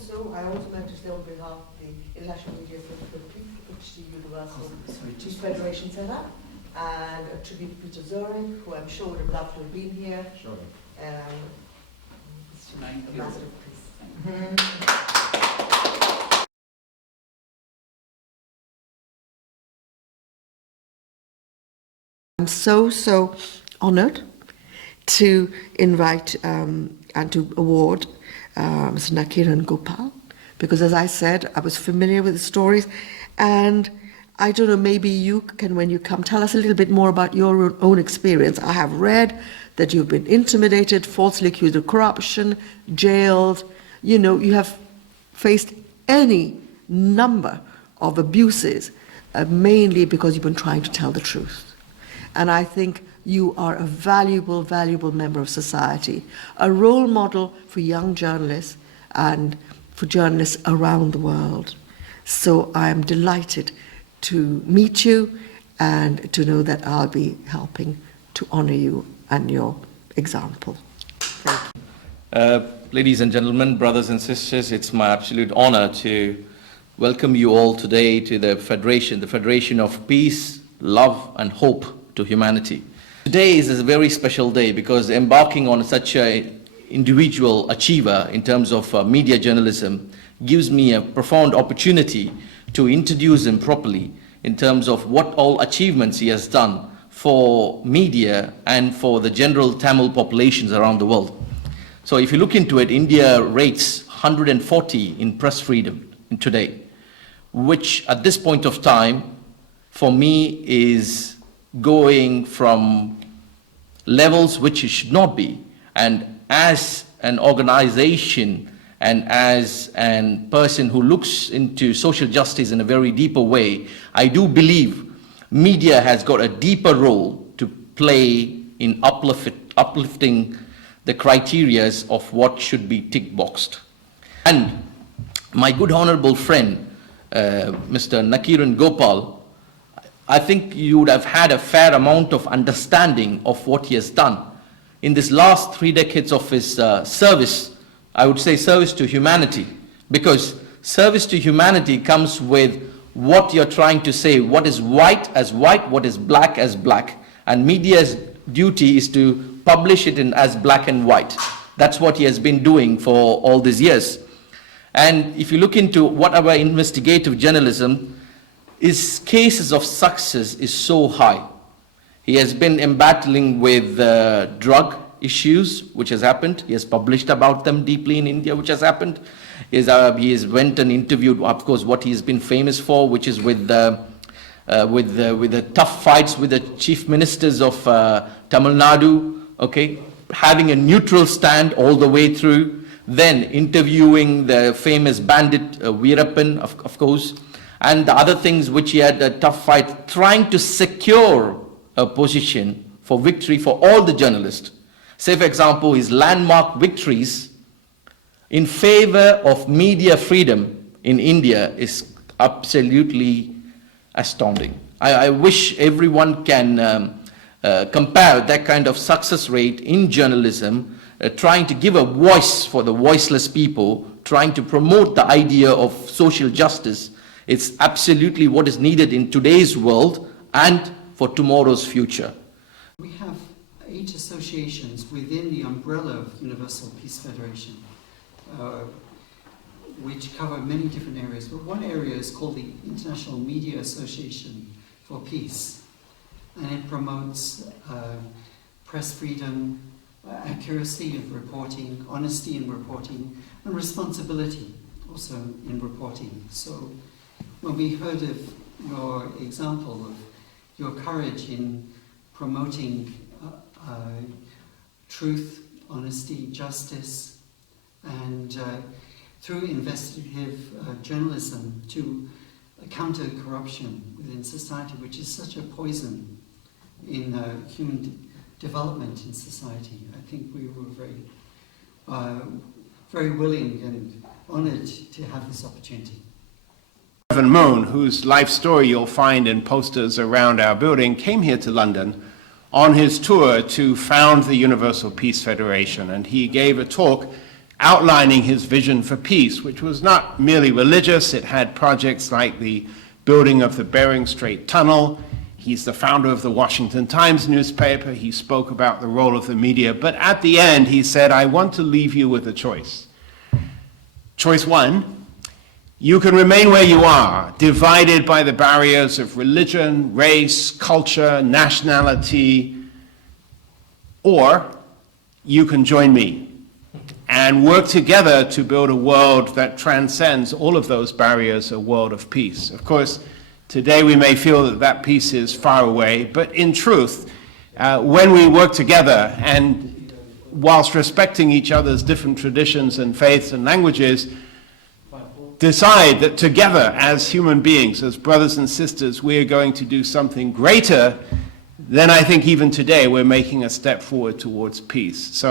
I also meant to say on behalf of the International Media Fraternity, which the Universal Peace Federation set up, and a tribute to Peter Zurich, who I'm sure would have loved to have been here. Sure. Thank you. Massive piece. I'm so honoured to invite and to award Mr Nakkeeran Gopal, because as I said, I was familiar with the stories, and I don't know, maybe you can, when you come, tell us a little bit more about your own experience. I have read that you've been intimidated, falsely accused of corruption, jailed, you know, you have faced any number of abuses, mainly because you've been trying to tell the truth. And I think you are a valuable, valuable member of society, a role model for young journalists and for journalists around the world. So I am delighted to meet you and to know that I'll be helping to honour you and your example. Thank you. Ladies and gentlemen, brothers and sisters, it's my absolute honour to welcome you all today to the Federation of Peace, Love and Hope to Humanity. Today is a very special day because embarking on such an individual achiever in terms of media journalism gives me a profound opportunity to introduce him properly in terms of what all achievements he has done for media and for the general Tamil populations around the world. So if you look into it, India rates 140 in press freedom today, which at this point of time for me is going from levels which it should not be. And as an organization and as a person who looks into social justice in a very deeper way, I do believe media has got a deeper role to play in uplifting the criterias of what should be tick-boxed. And my good honorable friend, Mr. Nakkeeran Gopal, I think you would have had a fair amount of understanding of what he has done. In this last 3 decades of his service, I would say service to humanity, because service to humanity comes with what you're trying to say, what is white as white, what is black as black. And media's duty is to publish it in as black and white. That's what he has been doing for all these years. And if you look into what our investigative journalism, his cases of success is so high. He has been battling with drug issues, which has happened. He has published about them deeply in India, which has happened. He has went and interviewed, of course, what he has been famous for, which is with the tough fights with the chief ministers of Tamil Nadu, okay, having a neutral stand all the way through, then interviewing the famous bandit Veerappan, of course, and the other things which he had a tough fight, trying to secure a position for victory for all the journalists. Say, for example, his landmark victories in favor of media freedom in India is absolutely astounding. I wish everyone can compare that kind of success rate in journalism, trying to give a voice for the voiceless people, trying to promote the idea of social justice. It's absolutely what is needed in today's world and for tomorrow's future. We have 8 associations within the umbrella of Universal Peace Federation, which cover many different areas. But one area is called the International Media Association for Peace, and it promotes press freedom, accuracy of reporting, honesty in reporting, and responsibility also in reporting. So when we heard of your example of your courage in promoting truth, honesty, justice, and through investigative journalism to counter corruption within society, which is such a poison in human development in society. I think we were very willing and honoured to have this opportunity. Moon, whose life story you'll find in posters around our building, came here to London on his tour to found the Universal Peace Federation, and he gave a talk outlining his vision for peace, which was not merely religious. It had projects like the building of the Bering Strait Tunnel. He's the founder of the Washington Times newspaper. He spoke about the role of the media. But at the end, he said, I want to leave you with a choice. Choice one, you can remain where you are, divided by the barriers of religion, race, culture, nationality, or you can join me and work together to build a world that transcends all of those barriers, a world of peace. Of course, today we may feel that that peace is far away, but in truth, when we work together and whilst respecting each other's different traditions and faiths and languages, decide that together as human beings, as brothers and sisters, we are going to do something greater, then I think even today we're making a step forward towards peace. So